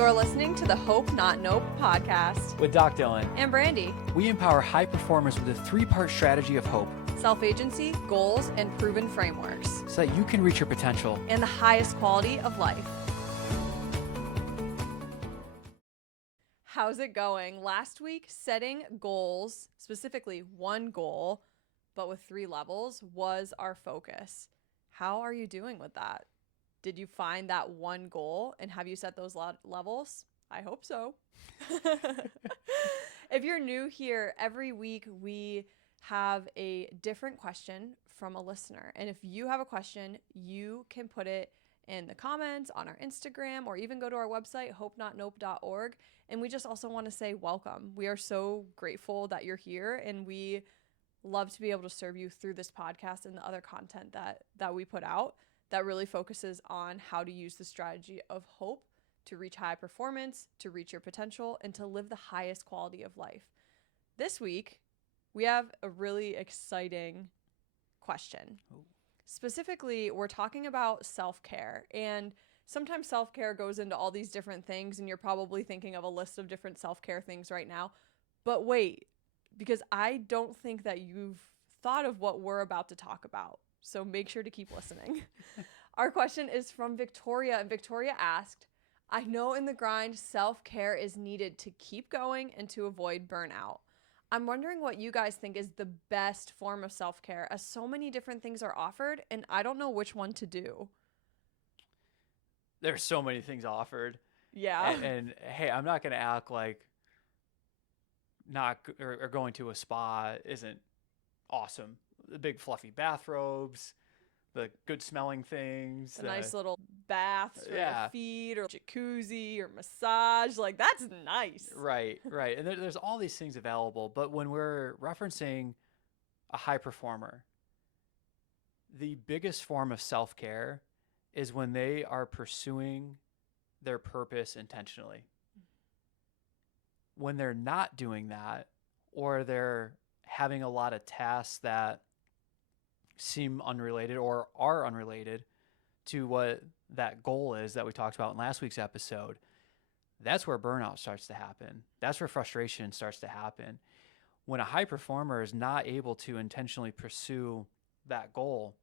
You're listening to the Hope Not Nope podcast with Doc Dylan and Brandy. We empower high performers with a 3-part strategy of hope, Self-agency, goals, and proven frameworks, so that you can reach your potential and the highest quality of life. How's it going? Last week, setting goals, specifically one goal, but with 3 levels, was our focus. How are you doing with that? Did you find that one goal and have you set those levels? I hope so. If you're new here, every week we have a different question from a listener. And if you have a question, you can put it in the comments on our Instagram or even go to our website, hopenotnope.org. And we just also want to say welcome. We are so grateful that you're here, and we love to be able to serve you through this podcast and the other content that we put out that really focuses on how to use the strategy of hope to reach high performance, to reach your potential, and to live the highest quality of life. This week, we have a really exciting question. Ooh. Specifically, we're talking about self-care, and sometimes self-care goes into all these different things, and you're probably thinking of a list of different self-care things right now. But wait, because I don't think that you've thought of what we're about to talk about. So make sure to keep listening. Our question is from Victoria, and Victoria asked, I know in the grind, self-care is needed to keep going and to avoid burnout. I'm wondering what you guys think is the best form of self-care, as so many different things are offered, and I don't know which one to do. There's so many things offered. Yeah. And hey, I'm not going to act like going to a spa isn't awesome. The big fluffy bathrobes, the good smelling things, the nice little baths for your feet, or jacuzzi or massage. Like, that's nice. Right. And there's all these things available. But when we're referencing a high performer, the biggest form of self-care is when they are pursuing their purpose intentionally. When they're not doing that, or they're having a lot of tasks that seem unrelated or are unrelated to what that goal is that we talked about in last week's episode, that's where burnout starts to happen. That's where frustration starts to happen. When a high performer is not able to intentionally pursue that goal,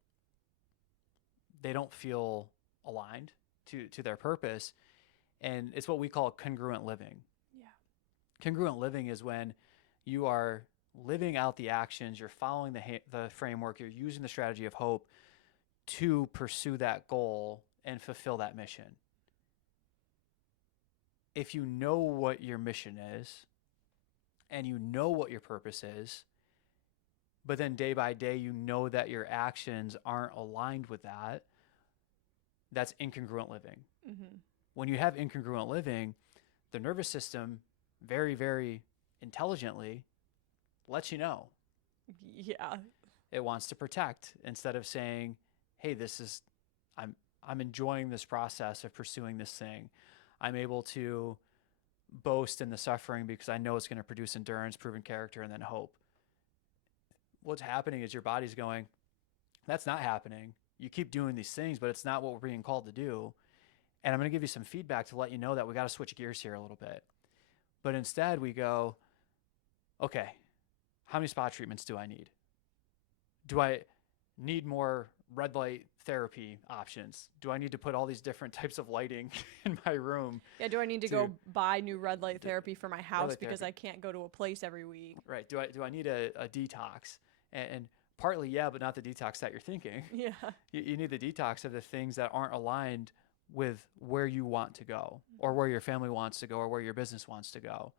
they don't feel aligned to their purpose. And it's what we call congruent living. Yeah. Congruent living is when you are living out the actions, you're following the framework, you're using the strategy of hope to pursue that goal and fulfill that mission. If you know what your mission is and you know what your purpose is, but then day by day you know that your actions aren't aligned with that, that's incongruent living. Mm-hmm. When you have incongruent living, the nervous system very, very intelligently lets you know. Yeah. It wants to protect instead of saying, hey, I'm enjoying this process of pursuing this thing. I'm able to boast in the suffering because I know it's going to produce endurance, proven character, and then hope. What's happening is your body's going, that's not happening. You keep doing these things, but it's not what we're being called to do. And I'm going to give you some feedback to let you know that we got to switch gears here a little bit. But instead we go, okay, how many spa treatments do I need? Do I need more red light therapy options? Do I need to put all these different types of lighting in my room? Yeah, do I need to go buy new red light therapy for my house because I can't go to a place every week? Right. Do I need a detox? And partly, yeah, but not the detox that you're thinking. Yeah. You need the detox of the things that aren't aligned with where you want to go, or where your family wants to go, or where your business wants to go.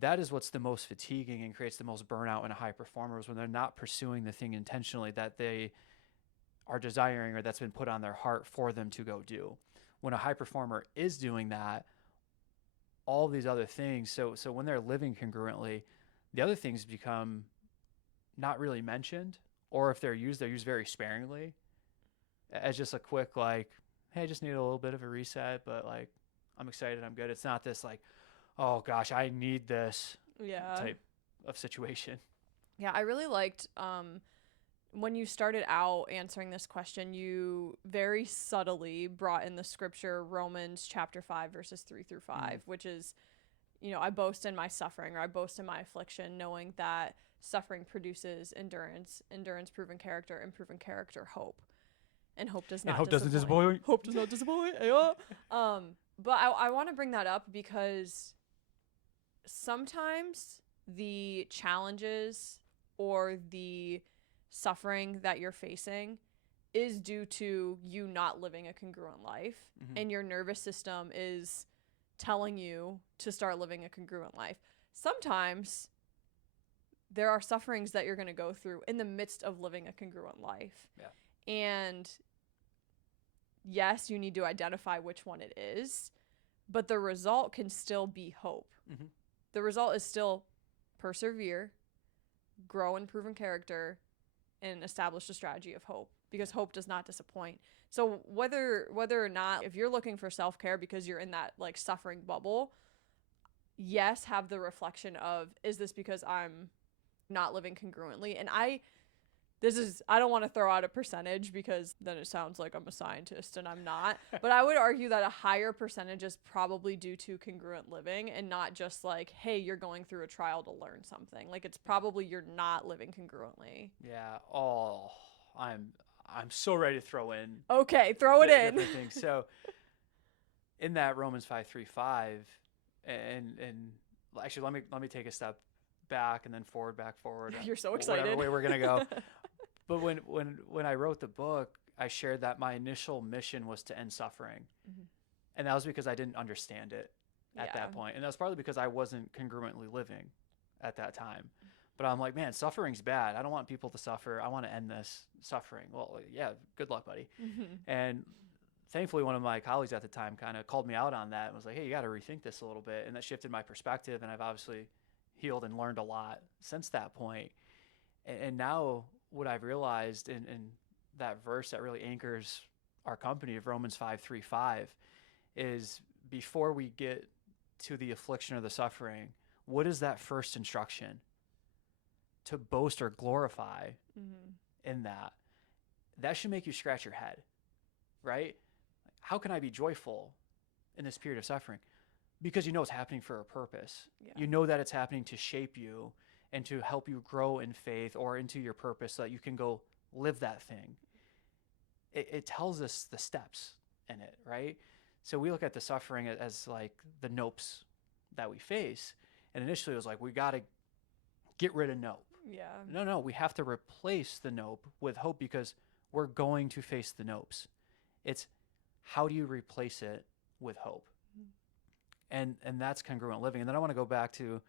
That is what's the most fatiguing and creates the most burnout in a high performer, is when they're not pursuing the thing intentionally that they are desiring or that's been put on their heart for them to go do. When a high performer is doing that, all these other things, so when they're living congruently, the other things become not really mentioned, or if they're used very sparingly as just a quick, like, hey, I just need a little bit of a reset, but like, I'm excited, I'm good. It's not this like, oh gosh, I need this type of situation. Yeah, I really liked when you started out answering this question, you very subtly brought in the scripture Romans chapter 5 verses 3 through 5, which is, I boast in my suffering, or I boast in my affliction, knowing that suffering produces endurance, endurance proven character, and proven character hope. And hope does not hope disappoint. doesn't disappoint. Hope does not disappoint. Yeah. But I want to bring that up because sometimes the challenges or the suffering that you're facing is due to you not living a congruent life, and your nervous system is telling you to start living a congruent life. Sometimes there are sufferings that you're going to go through in the midst of living a congruent life. Yeah. And yes, you need to identify which one it is, but the result can still be hope. The result is still persevere, grow in proven character, and establish a strategy of hope, because hope does not disappoint. So whether or not, if you're looking for self-care because you're in that like suffering bubble, yes, have the reflection of, is this because I'm not living congruently? And I don't want to throw out a percentage because then it sounds like I'm a scientist and I'm not. But I would argue that a higher percentage is probably due to congruent living, and not just like, hey, you're going through a trial to learn something. Like, it's probably you're not living congruently. Yeah. Oh, I'm so ready to throw in. Okay, throw it in. Things. So in that Romans 5:3-5, and actually let me take a step back and then back forward. You're so excited. Whatever way we're gonna go. But when I wrote the book, I shared that my initial mission was to end suffering. And that was because I didn't understand it at that point. And that was partly because I wasn't congruently living at that time. But I'm like, man, suffering's bad. I don't want people to suffer. I want to end this suffering. Well, yeah, good luck, buddy. And thankfully, one of my colleagues at the time kind of called me out on that and was like, hey, you got to rethink this a little bit. And that shifted my perspective. And I've obviously healed and learned a lot since that point. And now what I've realized in that verse that really anchors our company of Romans 5:3-5 is, before we get to the affliction or the suffering, what is that first instruction? To boast or glorify in that. That should make you scratch your head, right? How can I be joyful in this period of suffering? Because you know it's happening for a purpose. Yeah. You know that it's happening to shape you and to help you grow in faith or into your purpose so that you can go live that thing. It tells us the steps in it, right? So we look at the suffering as like the nopes that we face. And initially it was like, we got to get rid of nope. Yeah. No, we have to replace the nope with hope, because we're going to face the nopes. It's how do you replace it with hope? And that's congruent living. And then I want to go back to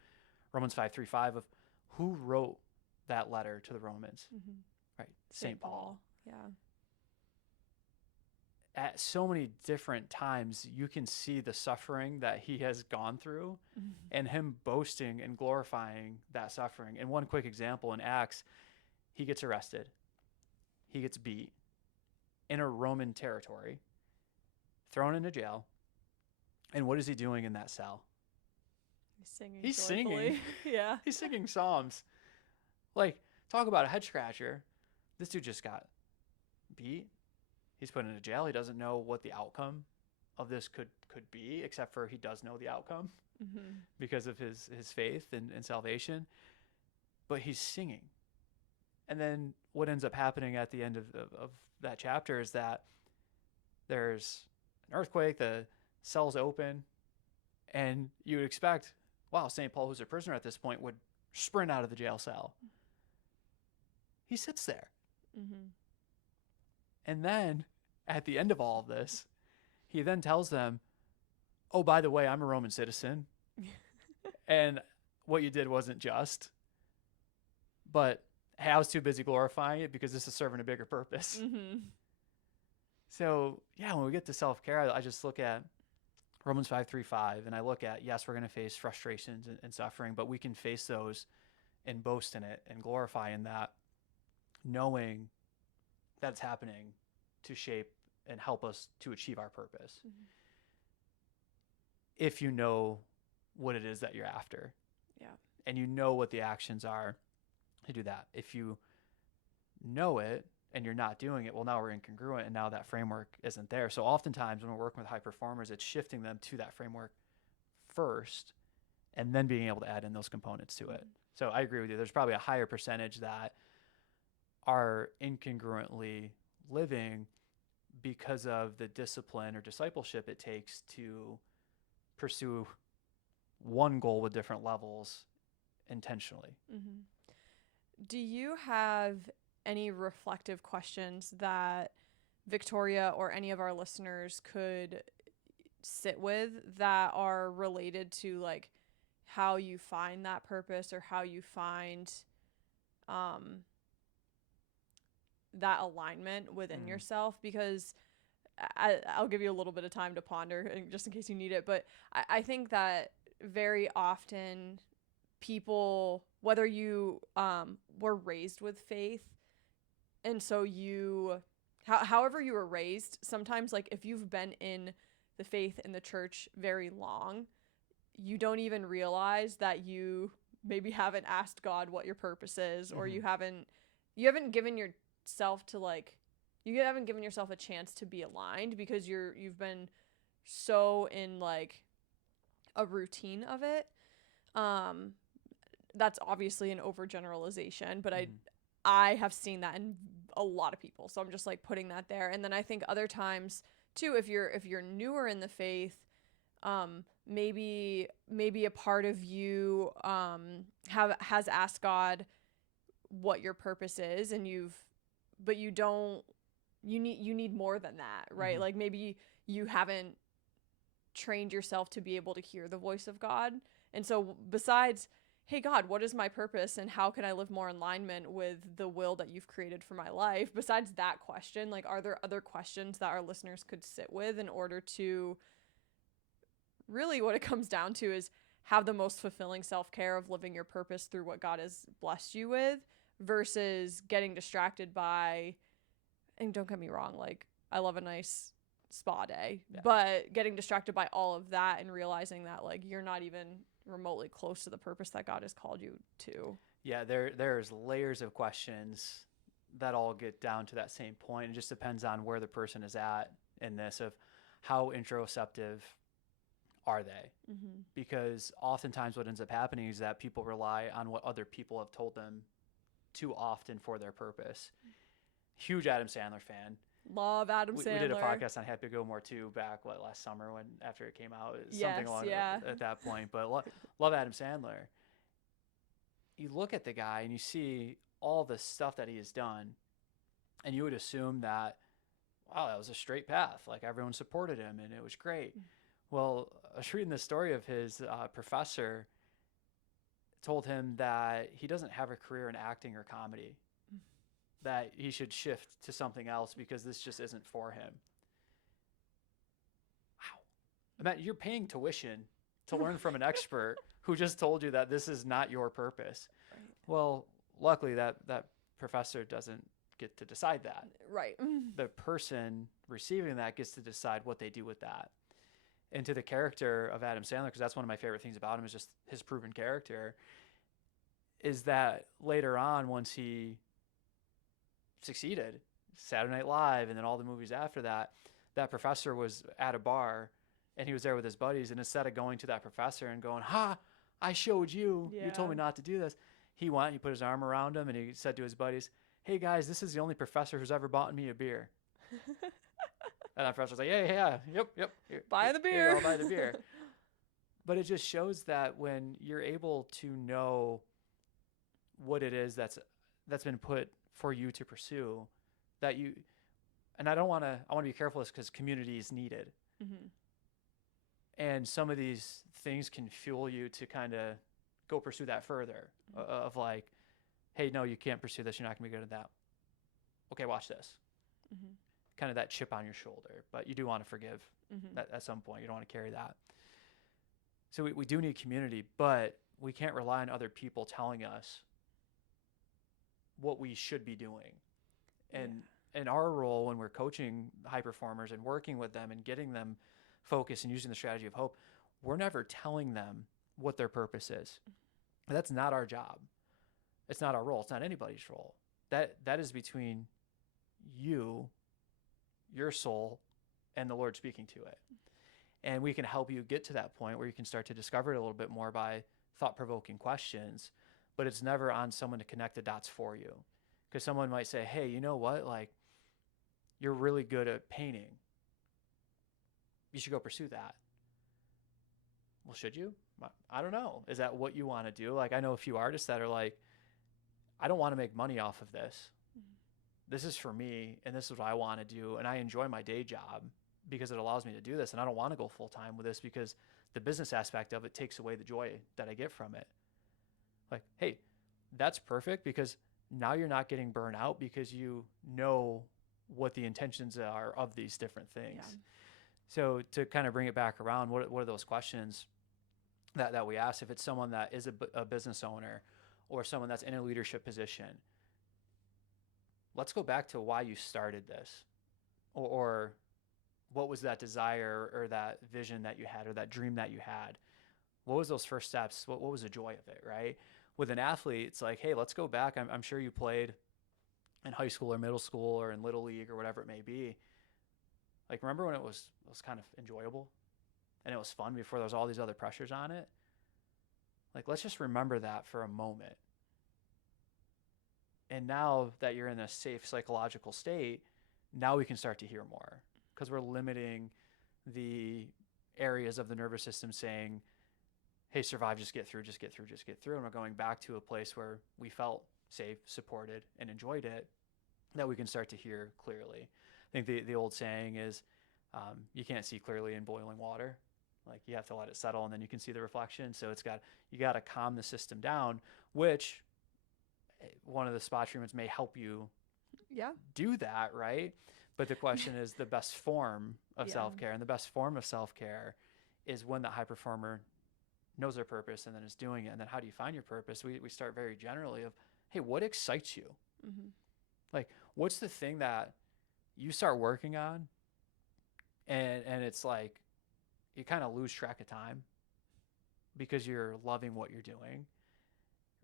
Romans 5:3-5 of who wrote that letter to the Romans, right? St. Paul. Yeah. At so many different times, you can see the suffering that he has gone through and him boasting and glorifying that suffering. And one quick example in Acts, he gets arrested. He gets beat in a Roman territory, thrown into jail. And what is he doing in that cell? He's singing. Yeah. He's singing psalms. Like, talk about a head scratcher. This dude just got beat. He's put into jail. He doesn't know what the outcome of this could be, except for he does know the outcome because of his faith and salvation. But he's singing. And then what ends up happening at the end of that chapter is that there's an earthquake, the cell's open, and you would expect, wow, St. Paul, who's a prisoner at this point, would sprint out of the jail cell. He sits there. And then at the end of all of this, he then tells them, oh, by the way, I'm a Roman citizen. And what you did wasn't just. But hey, I was too busy glorifying it because this is serving a bigger purpose. So, yeah, when we get to self-care, I just look at Romans 5:3-5, and I look at, yes, we're going to face frustrations and suffering, but we can face those and boast in it and glorify in that, knowing that's happening to shape and help us to achieve our purpose. If you know what it is that you're after. Yeah. And you know what the actions are to do that. If you know it and you're not doing it, well, now we're incongruent and now that framework isn't there. So oftentimes when we're working with high performers, it's shifting them to that framework first and then being able to add in those components to it. So I agree with you. There's probably a higher percentage that are incongruently living because of the discipline or discipleship it takes to pursue one goal with different levels intentionally. Mm-hmm. Do you have any reflective questions that Victoria or any of our listeners could sit with that are related to like how you find that purpose or how you find that alignment within yourself? Because I'll give you a little bit of time to ponder just in case you need it. But I think that very often people, whether you were raised with faith, and so however you were raised, sometimes like if you've been in the faith in the church very long, you don't even realize that you maybe haven't asked God what your purpose is, or you haven't given yourself to like, you haven't given yourself a chance to be aligned because you've been so in like a routine of it. That's obviously an overgeneralization, but I have seen that in a lot of people. So I'm just like putting that there. And then I think other times too, if you're newer in the faith, maybe a part of you has asked God what your purpose is, and you need more than that, right? Like maybe you haven't trained yourself to be able to hear the voice of God. And so besides, hey God, what is my purpose and how can I live more in alignment with the will that you've created for my life? Besides that question, like, are there other questions that our listeners could sit with in order to really, what it comes down to is have the most fulfilling self-care of living your purpose through what God has blessed you with, versus getting distracted by, and don't get me wrong, like I love a nice spa day, but getting distracted by all of that and realizing that like you're not even remotely close to the purpose that God has called you to. Yeah, there's layers of questions that all get down to that same point. It just depends on where the person is at in this, of how interoceptive are they? Because oftentimes what ends up happening is that people rely on what other people have told them too often for their purpose. Huge Adam Sandler fan. Love Adam Sandler. We did a podcast on Happy Gilmore too back last summer after it came out. Something along at that point. But love Adam Sandler. You look at the guy and you see all the stuff that he has done, and you would assume that, wow, that was a straight path. Like everyone supported him and it was great. Well, I was reading the story of his professor told him that he doesn't have a career in acting or comedy, that he should shift to something else because this just isn't for him. Wow. I mean, you're paying tuition to learn from an expert who just told you that this is not your purpose. Right. Well, luckily that professor doesn't get to decide that. Right. The person receiving that gets to decide what they do with that. And to the character of Adam Sandler, because that's one of my favorite things about him, is just his proven character, is that later on, once he succeeded, Saturday Night Live and then all the movies after that, that professor was at a bar and he was there with his buddies, and instead of going to that professor and going, I showed you, you told me not to do this, he went, he put his arm around him and he said to his buddies, hey guys, this is the only professor who's ever bought me a beer. And that professor's like, yep. Here, buy the beer. I'll buy the beer. But it just shows that when you're able to know what it is that's been put for you to pursue, that you, and I want to be careful because community is needed. And some of these things can fuel you to kind of go pursue that further, of like, hey, no, you can't pursue this. You're not going to be good at that. Okay, watch this. Kind of that chip on your shoulder, but you do want to forgive at some point. You don't want to carry that. So we do need community, but we can't rely on other people telling us what we should be doing. And in our role when we're coaching high performers and working with them and getting them focused and using the strategy of hope, we're never telling them what their purpose is. That's not our job. It's not our role. It's not anybody's role. that is between you, your soul, and the Lord speaking to it. And we can help you get to that point where you can start to discover it a little bit more by thought-provoking questions, but it's never on someone to connect the dots for you. Because someone might say, hey, you know what? Like, you're really good at painting. You should go pursue that. Well, should you? I don't know. Is that what you want to do? Like, I know a few artists that are like, I don't want to make money off of this. This is for me, and this is what I want to do, and I enjoy my day job because it allows me to do this, and I don't want to go full-time with this because the business aspect of it takes away the joy that I get from it. Like, hey, that's perfect, because now you're not getting burnt out because you know what the intentions are of these different things. Yeah. So to kind of bring it back around, what are those questions that we ask? If it's someone that is a business owner or someone that's in a leadership position, let's go back to why you started this, or what was that desire or that vision that you had or that dream that you had? What was those first steps? What was the joy of it, right? With an athlete, it's like, hey, let's go back. I'm sure you played in high school or middle school or in Little League or whatever it may be. Like, remember when it was kind of enjoyable and it was fun before there was all these other pressures on it? Like, let's just remember that for a moment. And now that you're in a safe psychological state, now we can start to hear more, because we're limiting the areas of the nervous system saying, hey, survive, just get through. And we're going back to a place where we felt safe, supported, and enjoyed it, that we can start to hear clearly. I think the old saying is, you can't see clearly in boiling water. Like, you have to let it settle and then you can see the reflection. So you got to calm the system down, which one of the spa treatments may help you do that, right? But the question is the best form of self-care, and the best form of self-care is when the high performer knows their purpose and then is doing it. And then how do you find your purpose? We start very generally of, hey, what excites you? Mm-hmm. Like, what's the thing that you start working on and it's like you kind of lose track of time because you're loving what you're doing,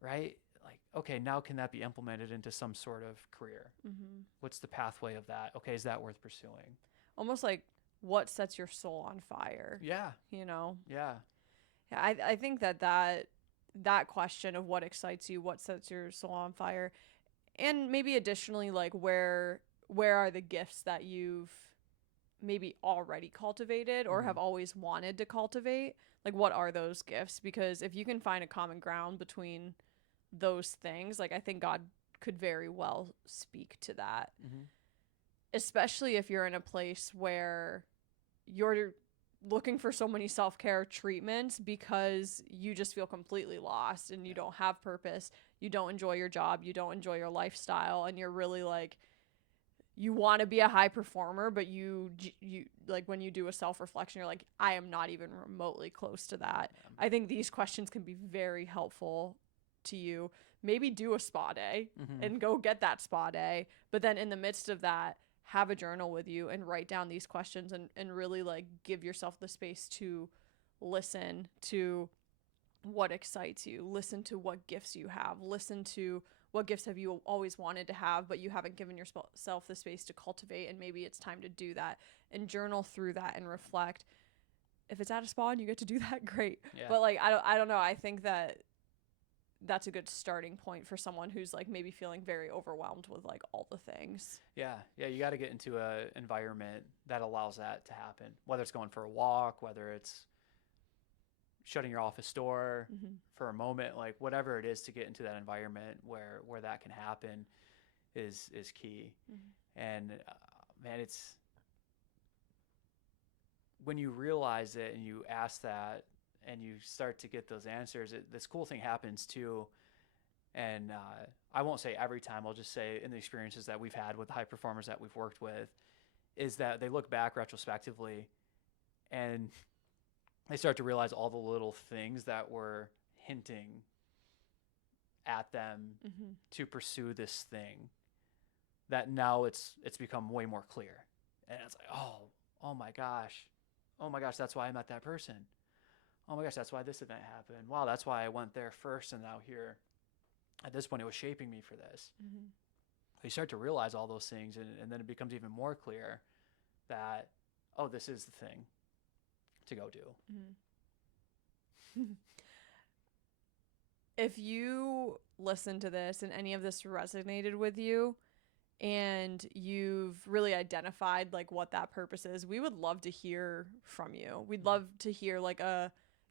right? Like, okay, now can that be implemented into some sort of career? Mm-hmm. What's the pathway of that? Okay, is that worth pursuing? Almost like, what sets your soul on fire? Yeah. You know? Yeah. Yeah, I think that question of what excites you, what sets your soul on fire, and maybe additionally, like, where are the gifts that you've maybe already cultivated or have always wanted to cultivate? Like, what are those gifts? Because if you can find a common ground between those things, like, I think God could very well speak to that. Mm-hmm. Especially if you're in a place where you're looking for so many self-care treatments because you just feel completely lost and you don't have purpose, you don't enjoy your job, you don't enjoy your lifestyle, and you're really like, you want to be a high performer, but you like, when you do a self-reflection, you're like, I am not even remotely close to that. I think these questions can be very helpful to you. Maybe do a spa day and go get that spa day, but then in the midst of that, have a journal with you and write down these questions and really, like, give yourself the space to listen to what excites you, listen to what gifts you have, listen to what gifts have you always wanted to have, but you haven't given yourself the space to cultivate, and maybe it's time to do that, and journal through that and reflect. If it's at a spa and you get to do that, great. Yeah. But, like, I don't know. I think that's a good starting point for someone who's, like, maybe feeling very overwhelmed with, like, all the things. Yeah. You got to get into a environment that allows that to happen, whether it's going for a walk, whether it's shutting your office door for a moment, like, whatever it is, to get into that environment where that can happen is key. And man, it's when you realize it and you ask that and you start to get those answers, this cool thing happens too. And I won't say every time, I'll just say in the experiences that we've had with high performers that we've worked with, is that they look back retrospectively and they start to realize all the little things that were hinting at them to pursue this thing, that now it's become way more clear. And it's like, oh my gosh, that's why I met that person. Oh my gosh, that's why this event happened. Wow, that's why I went there first, and now here, at this point, it was shaping me for this. you start to realize all those things, and then it becomes even more clear that, oh, this is the thing to go do. Mm-hmm. If you listen to this and any of this resonated with you and you've really identified like what that purpose is, we would love to hear from you. We'd love to hear like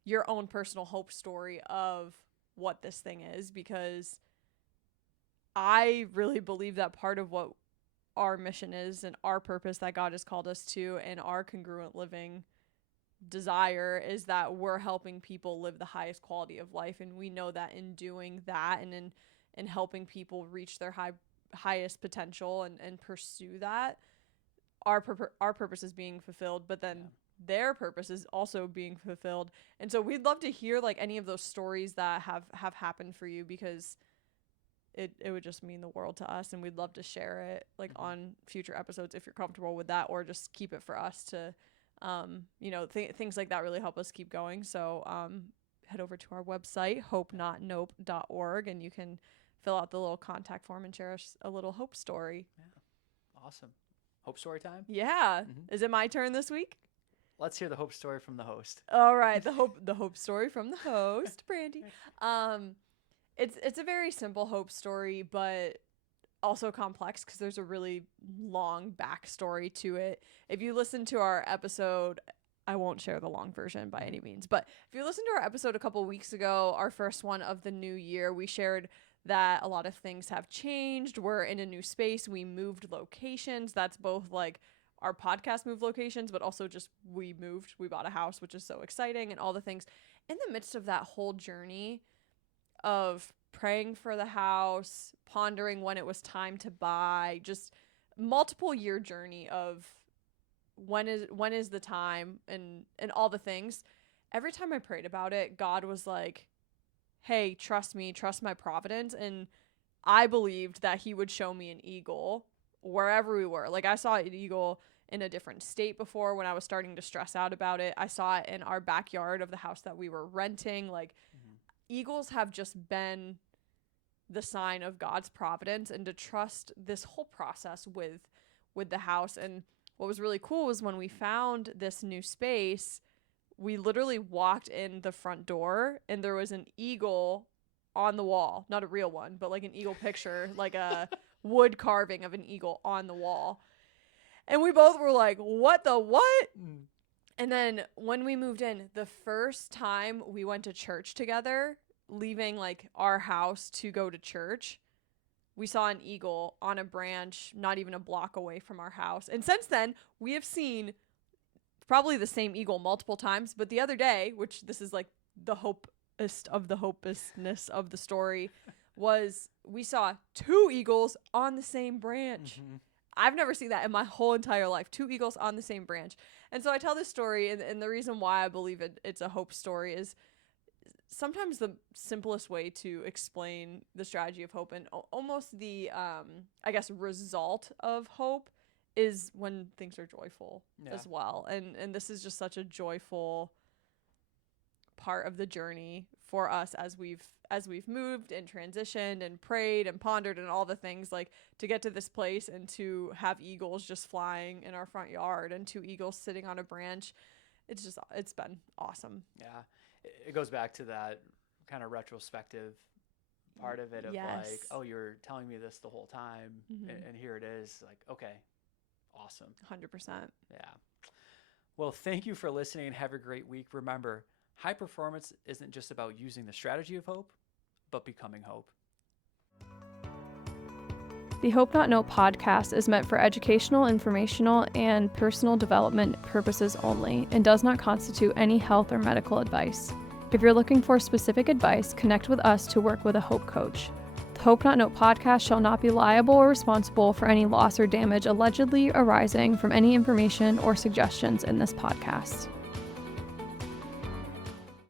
your own personal hope story of what this thing is, because I really believe that part of what our mission is and our purpose that God has called us to and our congruent living desire is that we're helping people live the highest quality of life. And we know that in doing that and in helping people reach their highest potential and pursue that, our purpose is being fulfilled, but then their purpose is also being fulfilled. And so we'd love to hear like any of those stories that have happened for you, because it would just mean the world to us, and we'd love to share it like on future episodes if you're comfortable with that, or just keep it for us to things like that really help us keep going. So head over to our website, hopenotnope.org, and you can fill out the little contact form and share us a little hope story. Yeah. Awesome. Hope story time? Yeah. Is it my turn this week? Let's hear the hope story from the host. All right, the hope story from the host, Brandy. It's a very simple hope story, but also complex because there's a really long backstory to it. If you listen to our episode, I won't share the long version by any means, but if you listen to our episode a couple weeks ago, our first one of the new year, we shared that a lot of things have changed. We're in a new space. We moved locations. That's both like our podcast moved locations, but also just we bought a house, which is so exciting, and all the things. In the midst of that whole journey of praying for the house, pondering when it was time to buy, just multiple year journey of when is the time and all the things. Every time I prayed about it, God was like, hey, trust me, trust my providence. And I believed that he would show me an eagle wherever we were. Like I saw an eagle in a different state before when I was starting to stress out about it. I saw it in our backyard of the house that we were renting. Like eagles have just been the sign of God's providence, and to trust this whole process with the house. And what was really cool was when we found this new space, we literally walked in the front door and there was an eagle on the wall, not a real one, but like an eagle picture, like a wood carving of an eagle on the wall. And we both were like, what the what? And then when we moved in, the first time we went to church together, leaving like our house to go to church, we saw an eagle on a branch not even a block away from our house. And since then, we have seen probably the same eagle multiple times. But the other day, which this is like the hopest of the hopelessness of the story, was we saw 2 eagles on the same branch. I've never seen that in my whole entire life. 2 eagles on the same branch. And so I tell this story, and the reason why I believe it's a hope story is sometimes the simplest way to explain the strategy of hope and almost the, I guess, result of hope is when things are joyful as well. And this is just such a joyful part of the journey for us as we've moved and transitioned and prayed and pondered and all the things, like to get to this place and to have eagles just flying in our front yard and 2 eagles sitting on a branch. It's been awesome. Yeah. It goes back to that kind of retrospective part of it of like, oh, you're telling me this the whole time and here it is, like, okay, awesome. 100%. Yeah. Well, thank you for listening and have a great week. Remember, high performance isn't just about using the strategy of hope, but becoming hope. The Hope Not Know podcast is meant for educational, informational, and personal development purposes only and does not constitute any health or medical advice. If you're looking for specific advice, connect with us to work with a Hope coach. The Hope Not Know podcast shall not be liable or responsible for any loss or damage allegedly arising from any information or suggestions in this podcast.